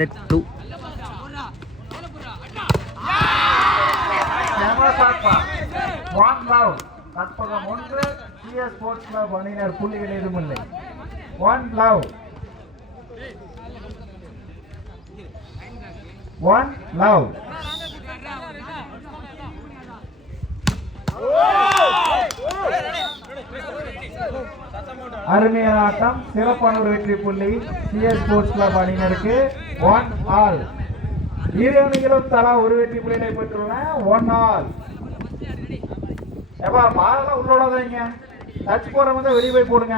Set 2. One love Karpagam 1 CS sports club அணியினர் புள்ளிகள் எதுவுமில்லை. ஒன் லவ் அருமையான ஆட்டம், சிறப்பான ஒரு வெற்றி புள்ளி சிஎஸ் ஸ்போர்ட்ஸ் கிளப் அணியினருக்கு. 1 ஆல். இரு அணிகளும் தலா ஒரு வெற்றி புள்ளியை பெற்றுள்ளன. 1 ஆல். எப்பா பாலாம் உள்ளோடாதீங்க, டச் போற வந்து வெளியே போய் போடுங்க.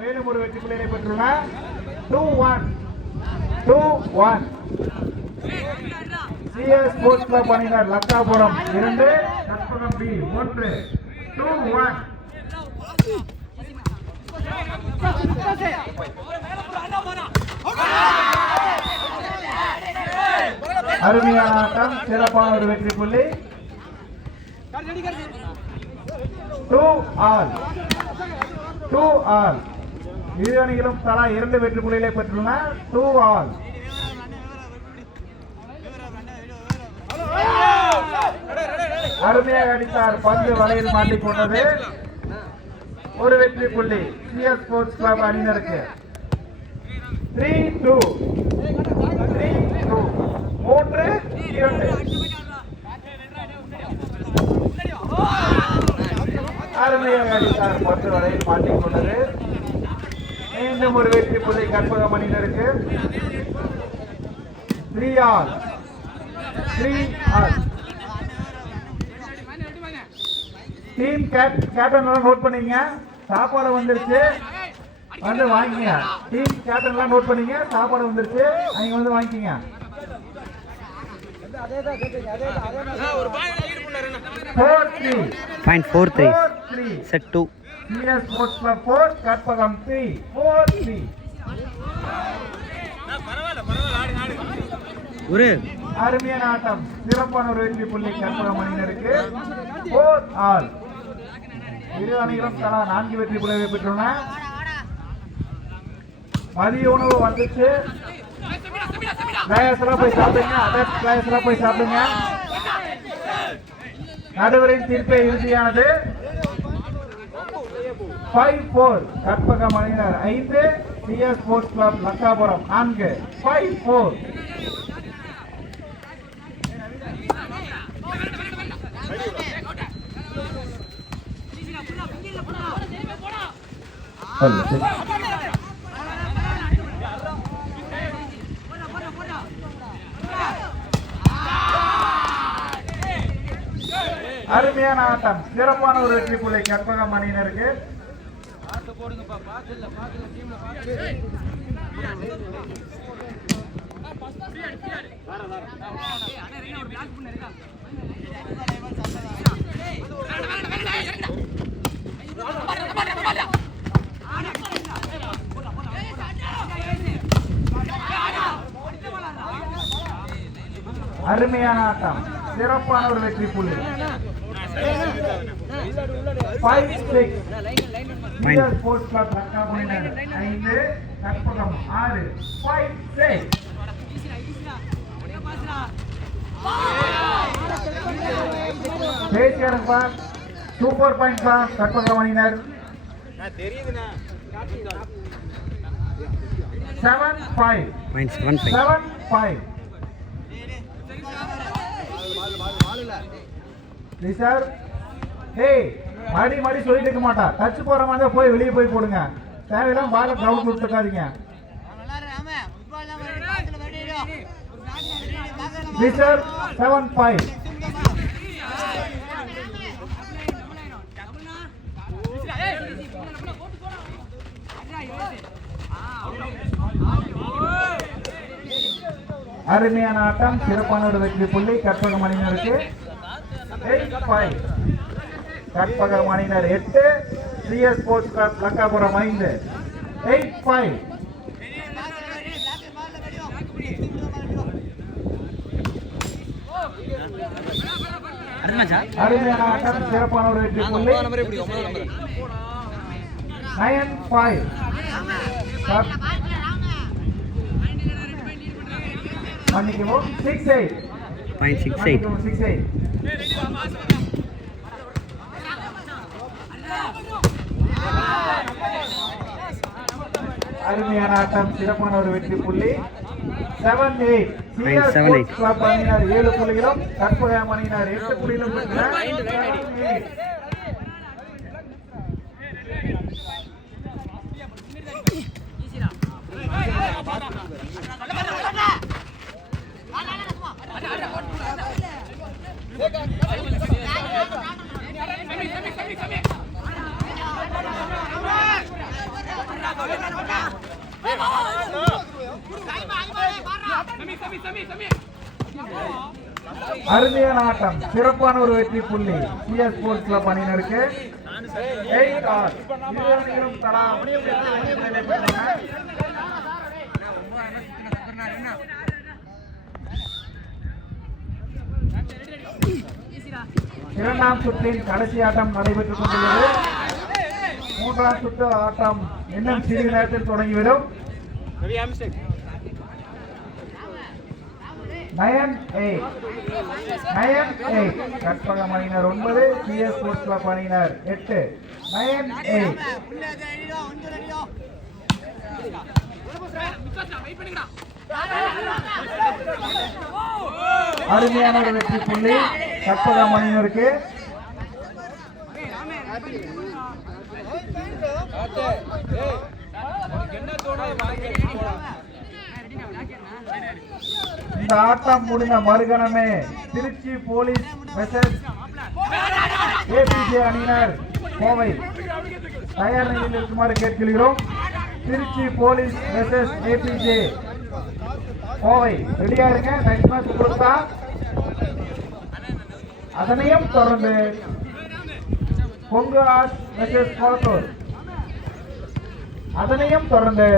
மேலும் ஒரு வெற்றி புள்ளியை பெற்றுள்ளன. 2-1 சிஎஸ் ஸ்போர்ட்ஸ் கிளப் அணியினர் லக்காபுரம் 2 கற்பகம் பி 1. 2-1. அருமையான ஆட்டம், சிறப்பான ஒரு வெற்றி புள்ளி. 2 ஆல். இரு அணிகளும் தலா 2 வெற்றி புள்ளிகளை பெற்றுள்ளன. 2 ஆல். அருமையாக அடித்தார், பந்து வலையில் மாட்டிக்கொண்டது. ஒரு வெற்றி புள்ளி சிஎஸ் ஸ்போர்ட்ஸ் கிளப் அணியினருக்கு. 3-2. 3-2. அருமையாக அடித்தார், பந்து வலையில் மாட்டிக்கொண்டது. மீண்டும் ஒரு வெற்றி புள்ளி கற்பகம் அணியினருக்கு. 3 ஆல். டீம் கேப்டன் நோட் பண்ணீங்க, சாப்பாடு வந்துருச்சு, வந்து வாங்கிங்க. டீம் கேப்டன் நோட் பண்ணீங்க, சாப்பாடு வந்துருச்சு, நீங்க வந்து வாங்கிக்கீங்க. 4-3 set 2. CS sports club 4 Karpagam 3. 4-3. ஒரு அருமையான ஆட்டம், சிறப்பான ஒரு வெற்றி புள்ளி கற்பகம் அணியினருக்கு. 4 ஆல். இரு அணிகளும் தலா 4 வெற்றி புள்ளிகளை பெற்றுள்ளன. மதிய உணவு வந்துச்சு, போய் சாப்பிடுங்க. நடுவரின் தீர்ப்பை இறுதியானது. 5-4 கற்பகம் அணியினர் 5, சிஎஸ் ஸ்போர்ட்ஸ் கிளப் லக்காபுரம் 4. 5-4. அருமையான ஆட்டம், சிறப்பான ஒரு வெற்றி புள்ளி கற்பகம் அணியினருக்கு. அருமையான ஆட்டம், சிறப்பான ஒரு வெற்றி புள்ளி. 5-6 sports club Lakkapuram 5 Karpagam 6. 5-6. Super point Karpagam அணியினர். 7-5. சார் மடி சொல்லிட்டு இருக்க மாட்டா, டச் போற மாதிரி போய் வெளியே போய் போடுங்க. தேவையில்லாம் பால கிரவுண்ட் விட்டுக்காதீங்க. சார் 7-5. அருமையான ஆட்டம், சிறப்பான ஒரு வெற்றி புள்ளி கற்பகம் அணியினருக்கு. 8-5 கற்பகம் அணியினர் 8, சிஎஸ் ஸ்போர்ட்ஸ் கிளப் லக்காபுரம் 5. 8-5. அருமையான ஆட்டம், சிறப்பான ஒரு வெற்றி புள்ளி. 9-5. மன்னிக்கவும், 6-8. 0.68. அருமையான ஆட்டம், சிறப்பான ஒரு வெற்றி புள்ளி. 7-8. 7-8. கிளப் அணியினர் 7 புள்ளிகளும் கற்பகம் அணியினர் 8 புள்ளிகளும் பெற்றனர். 7-8. அருமையான ஆட்டம், சிறப்பான ஒரு வெற்றி புள்ளி. CS ஸ்போர்ட்ஸ் கிளப் அணியினருக்கு 8 ஆல். இரு அணிகளும் தலா 8 புள்ளிகளை பெற்றனர். இரண்டாம் சுற்றின் கடைசி ஆட்டம் நடைபெற்றுக் கொண்டுள்ளது. மூன்றாம் சுற்று ஆட்டம் இன்னும் சிறிது நேரத்தில் தொடங்கிவிடும். 9-8. கற்பகம் அணியினர் 9, CS ஸ்போர்ட்ஸ் கிளப் அணியினர் 8. 9-8. அருமையான ஒரு வெற்றி புள்ளி கற்பகம் அணியினருக்கு. இந்த ஆட்டம் முடிந்த மறுகணமே திருச்சி போலீஸ் வெர்சஸ் APJ அணியினர் கோவை தயார் நிலையில் இருக்குமாறு கேட்கிறோம். Tiruchi police versus APJ Kovai ரெடியா இருங்க. நெக்ஸ்ட் மேட்ச் கொடுத்தா அதனையும் தொடர்ந்து கொங்கு ஆர்ட்ஸ் வெர்சஸ் கோலத்தூர், அதனையும் தொடர்ந்து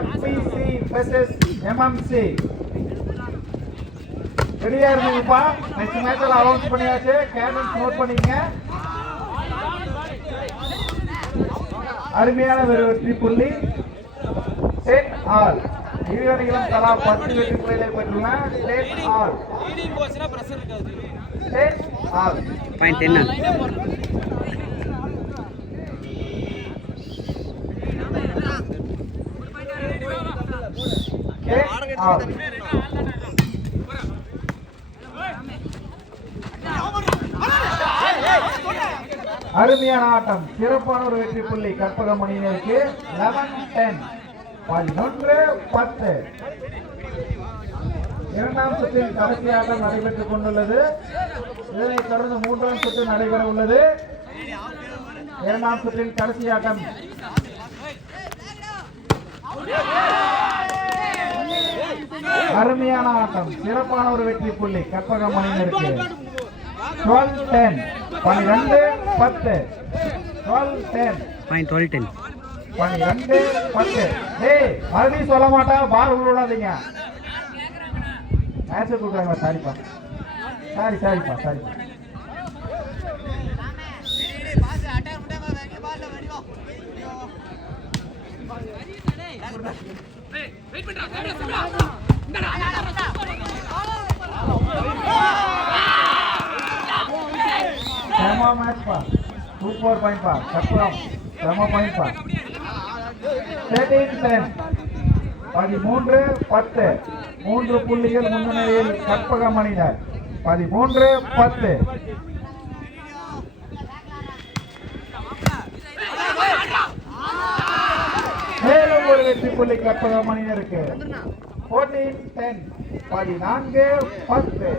FPC வெர்சஸ் MMC. ரெடியா இருந்தீங்கப்பா. நெக்ஸ்ட் மேட்ச்ல அனௌன்ஸ் பண்ணியாச்சு. கேப்டன் நோட் பண்ணிக்கங்க. அருமையான வெற்றி புள்ளி. 10 ஆல். இரு அணிகளும் தலா 10 வெற்றி புள்ளிகளை பெற்றுள்ளன. 10 ஆல். 10 ஆல். 0.10. அருமையான ஆட்டம், சிறப்பான ஒரு வெற்றி புள்ளி கற்பகம் அணியினருக்கு. 11-10. 11-10. இரண்டாம் சுற்றில் கடைசி ஆட்டம் நடைபெற்றுக் கொண்டுள்ளது. இதனைத் தொடர்ந்து மூன்றாம் சுற்று நடைபெற உள்ளது. இரண்டாம் சுற்றில் கடைசி ஆட்டம். அருமையான ஆட்டம், சிறப்பான ஒரு வெற்றி புள்ளி கற்பகம் அணியினருக்கு. 12-10. 12-10. 12-10. 0.12. 12-10. டேய் மறுபடியும் சொல்ல மாட்டா, பால் விடாதீங்க. மேட்ச் கொடுக்குறாங்க. சாரிப்பா. மேட்ச் பா. சூப்பர் பாயிண்ட் பா. கற்பகம் செம பாயிண்ட் பா. 13-10. 13-10. 3 புள்ளிகள் முன்னிலையில் கற்பகம் அணியினர். 13-10. மேலும் ஒரு வெற்றி புள்ளி கற்பகம் அணியினருக்கு. 14-10. 14-10.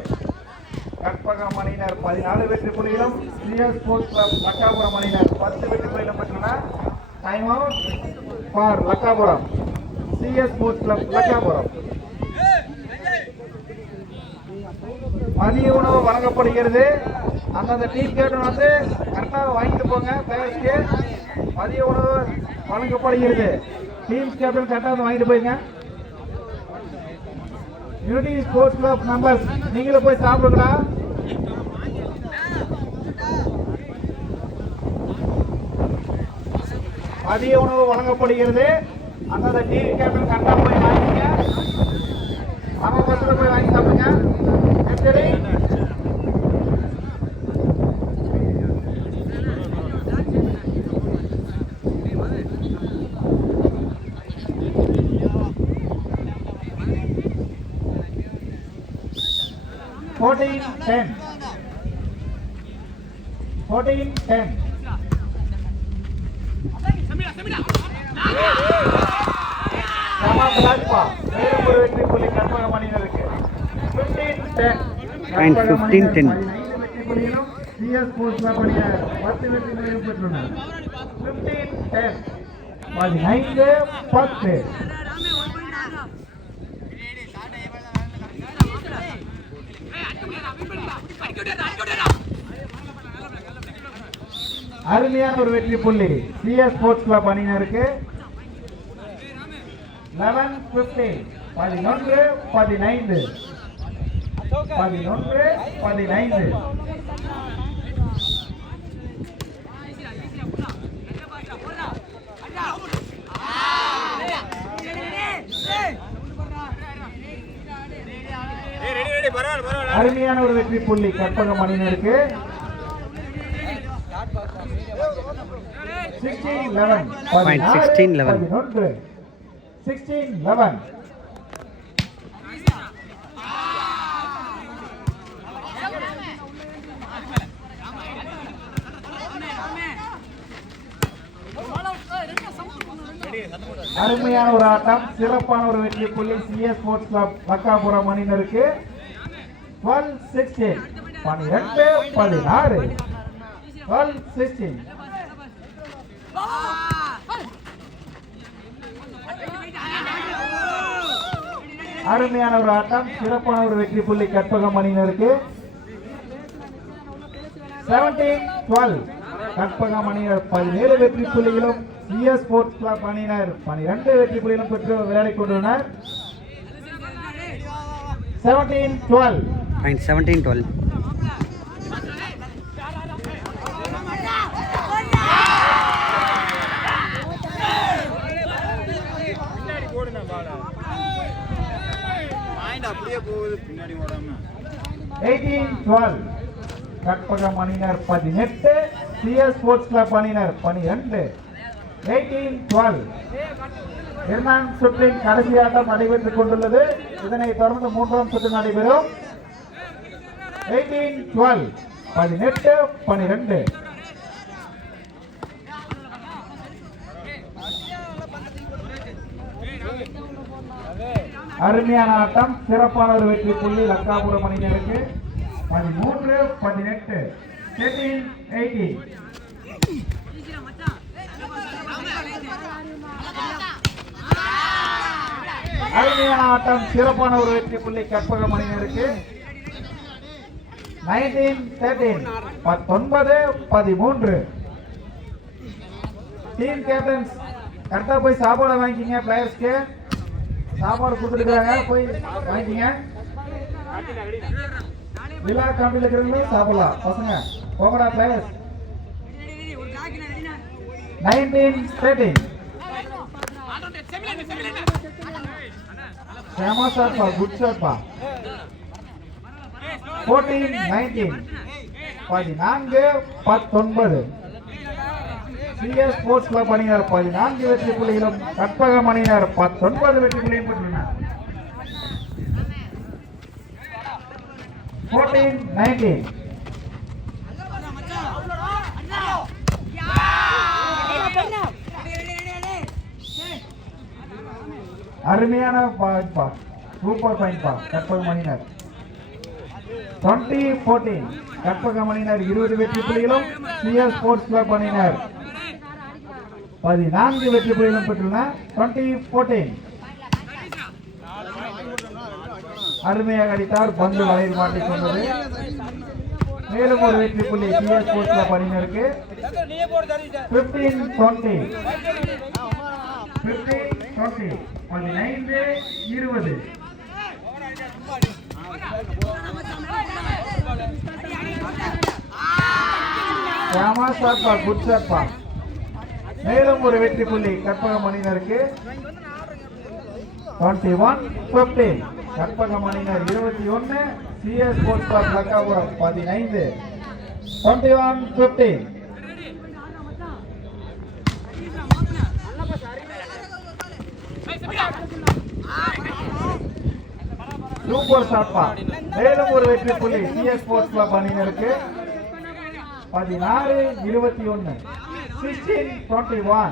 கற்பகம் அணியினர் 14 வெற்றி புள்ளிகளும் CS ஸ்போர்ட்ஸ் கிளப் லக்காபுரம் அணியினர் 10 வெற்றி புள்ளிகளும் பெற்றனர். Time out for Lakkapuram. CS sports club Lakkapuram. மதிய உணவு வழங்கப்படுகிறது. அந்தந்த டீம் கேப்டன் வந்து கரெக்டாக வாங்கிட்டு போங்க. பேரண்ட்ஸ்க்கு மதிய உணவு வழங்கப்படுகிறது. டீம் கேப்டன் கரெக்டாக வந்து வாங்கிட்டு போயிருங்க. யூனிட்டி ஸ்போர்ட்ஸ் கிளப் மெம்பர்ஸ் நீங்களும் போய் சாப்பிடுங்களா? மதிய உணவு வழங்கப்படுகிறது. அந்த டீம் கேப்டன் கண்டா போய் வாங்கிங்க. அவங்க பஸ்ல போய் வாங்கி சாப்பிடுங்க. சரி, $14-10. வெற்றி புள்ளி கற்பகம் அணியினருக்கு 15-10. Point 15-10. வெற்றி புள்ளியிலும் CS ஸ்போர்ட்ஸ் கிளப் அணியினர் 10 வெற்றி புள்ளிகளும் பெற்றுள்ளனர். 15-10. 15-10. அருமையான ஒரு வெற்றி புள்ளி CS ஸ்போர்ட்ஸ் கிளப் அணியினருக்கு. 11-15. 11-15. 11-15. அருமையான ஒரு வெற்றி புள்ளி கற்பகம் அணியினருக்கு. 16-11. 16-11. 16-11. அருமையான ஒரு ஆட்டம், சிறப்பான ஒரு வெற்றி புள்ளி CS ஸ்போர்ட்ஸ் கிளப் லக்காபுரம் அணியினருக்கு. 12-16. 12-16. 12-16. அருமையான ஒரு ஆட்டம், சிறப்பான ஒரு வெற்றி புள்ளி கற்பகம் அணியினருக்கு. 17-12. கற்பகம் அணியினர் 17 வெற்றி புள்ளிகளும் CS ஸ்போர்ட்ஸ் கிளப் அணியினர் 12 வெற்றி புள்ளிகளும் பெற்று விளையாடி கொண்டுள்ளனர். 17-12. Point 17-12. அப்படியே போகுது பின்னாடி ஓடாம. 18-12. கற்பகம் அணியினர் 18, CS ஸ்போர்ட்ஸ் கிளப் அணியினர் 12. 18-12. இரண்டாம் சுற்றின் கடைசி ஆட்டம் நடைபெற்றுக் கொண்டுள்ளது. இதனை தொடர்ந்து மூன்றாம் சுற்று நடைபெறும். 18-12. 18-12. அருமையான ஆட்டம், சிறப்பான ஒரு வெற்றி புள்ளி லக்காபுரம் அணியினருக்கு. 13-18. 13-18. அருமையான ஆட்டம், சிறப்பான ஒரு வெற்றி புள்ளி கற்பகம் அணியினருக்கு. 19-13. 19-13. டீம் கேப்டன்ஸ் கரெக்டா போய் சாப்பாடு வாங்கிக்கிங்க. பிளேயர்ஸ்க்கு சாப்பாடு கொடுத்துருக்காங்க, போய் வாங்கிக்கிங்க. விழா கம்பியில் இருக்கிறவங்களும் சாப்பிடலாம். பசங்க போகடா பிளேயர்ஸ். 19-13. சேமா ஷாட்பா, குட் ஷாட்பா. 14-19. 14-19. CS ஸ்போர்ட்ஸ் கிளப் அணியினர் 14 வெற்றி புள்ளிகளும் கற்பகம் அணியினர் 19 வெற்றி புள்ளியும் பெற்றுள்ளனர். 14-19. அருமையான பாயிண்ட் பா, சூப்பர் பாயிண்ட் பா கற்பகம் அணியினர். 20-14. கற்பகம் அணியினர் 20 வெற்றி புள்ளிகளும் CS ஸ்போர்ட்ஸ் கிளப் அணியினர் 14 வெற்றி புள்ளிகளும் பெற்றுள்ளனர். 20-14. அருமையாக அடித்தார், பந்து வலையில் மாட்டிக் கொண்டது. மேலும் ஒரு வெற்றி புள்ளி CS ஸ்போர்ட்ஸ் கிளப் அணியினருக்கு. 15-20. 15-20. 15-20. ராமா சாப்பா குட் சாப்பா. மேலும் ஒரு வெற்றி புள்ளி கற்பகம் அணியினருக்கு. 21-15 கற்பகம் அணியினர் 21, CS sports club Lakkapuram 15. 21-15. Super சாப்பா. மேலும் ஒரு வெற்றி புள்ளி சிஎஸ் ஸ்போர்ட்ஸ் கிளப் அணியினருக்கு. 16-21 16-21.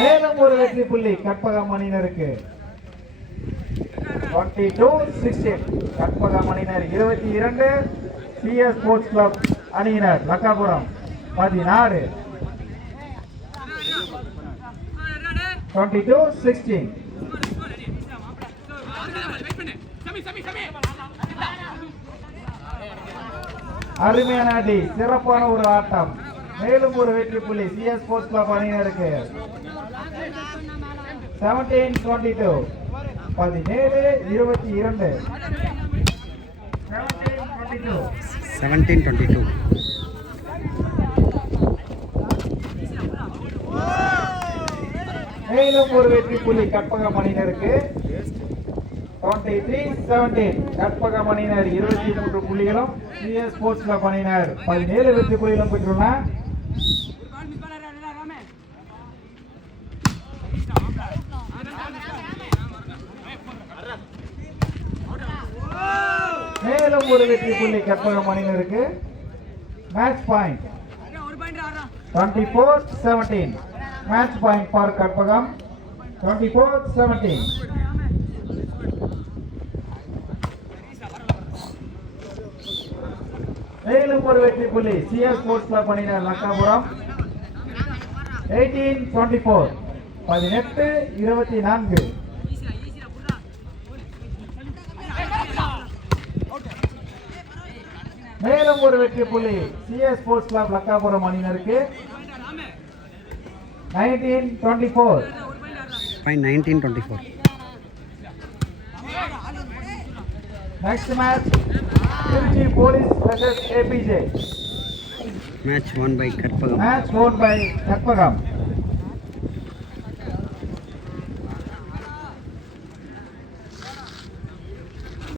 மேலும் ஒரு வெற்றி புள்ளி கற்பகம் அணியினருக்கு. 22-16 கற்பகம் அணியினர் 22, சிஎஸ் ஸ்போர்ட்ஸ் கிளப் அணியினர் லக்காபுரம் 16. 22-16. அருமையான அடி, சிறப்பான ஒரு ஆட்டம். மேலும் ஒரு வெற்றி புள்ளி சிஎஸ் ஸ்போர்ட்ஸ் கிளப் அணியினருக்கு. 17-22 17-22 17-22. மேலும் ஒரு வெற்றி புள்ளி கற்பகம் அணியினருக்கு. 23-17 கற்பகம் அணியினர் 23 புள்ளிகளும், சிஎஸ் ஸ்போர்ட்ஸ் கிளப் அணியினர் 17 வெற்றி புள்ளிகளும் பெற்றுள்ளனர். மேலும் ஒரு வெற்றி புள்ளி கற்பகம் அணியினருக்கு. Match point 24-17 match point for Karpagam. 24-17. மேலும் ஒரு வெற்றி புள்ளி சிஎஸ் ஸ்போர்ட்ஸ் கிளப் அணியினர் லக்காபுரம். 18-24 18-24. மேலும் ஒரு வெற்றி புள்ளி சிஎஸ் ஸ்போர்ட்ஸ் கிளப் லக்காபுரம் அணியினருக்கு. 19-24 19-24. Next match, Trichy Police versus APJ. Match won by Karpagam. Match won by Karpagam.